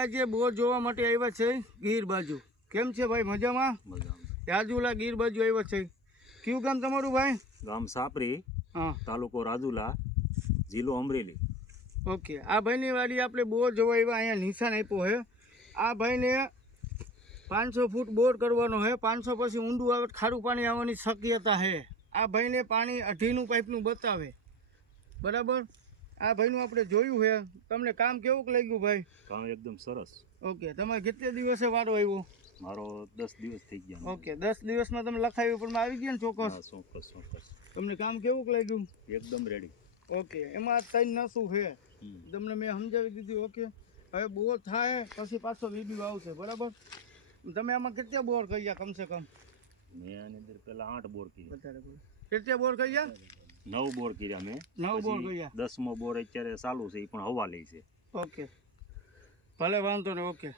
આજે બોર જોવા માટે આવ્યા છે ગીર બાજુ. કેમ છે ભાઈ, મજામાં? રાજુલા ગીર બાજુ આવ્યા છે. કયું ગામ તમારું ભાઈ? ગામ સાપરી, હા, તાલુકો રાજુલા, જિલ્લો અમરેલી. ઓકે. આ ભાઈની વાડી આપણે બોર જોવા આવ્યા, અહીંયા નિશાન આપ્યો છે. આ ભાઈને 500 ફૂટ બોર કરવાનો છે. 500 પછી ઊંડું આવે ખારું પાણી આવવાની શક્યતા છે. આ ભાઈને પાણી 2.5નું પાઇપનું બતાવે, બરાબર. આ ભાઈનું આપણે જોયું છે. તમને કામ કેવું લાગ્યું ભાઈ? કામ એકદમ સરસ. ઓકે. તમારે કેટલા દિવસે વારો આવ્યો? મારો 10 દિવસ થઈ ગયા. ઓકે, 10 દિવસમાં તમે લખાવ્યું પણ આવી ગયા ને ચોક્કસ? ચોક્કસ. તમને કામ કેવું લાગ્યું? એકદમ રેડી. ઓકે. એમાં 3 નસું છે, તમને મેં સમજાવી દીધી. ઓકે. હવે બોર થાય પછી પાછો વિડીયો આવશે, બરાબર. તમે આમાં કેટલા બોર કર્યા કમસે કમ? મેં આની અંદર પેલા 8 બોર કર્યા. કેટલા બોર કર્યા? 9 બોર કર્યા મેં. 9 બોર કર્યા. 10મો બોર અત્યારે ચાલુ છે, એ પણ હવા લે છે. ઓકે, ભલે વાંધો નહીં. ઓકે.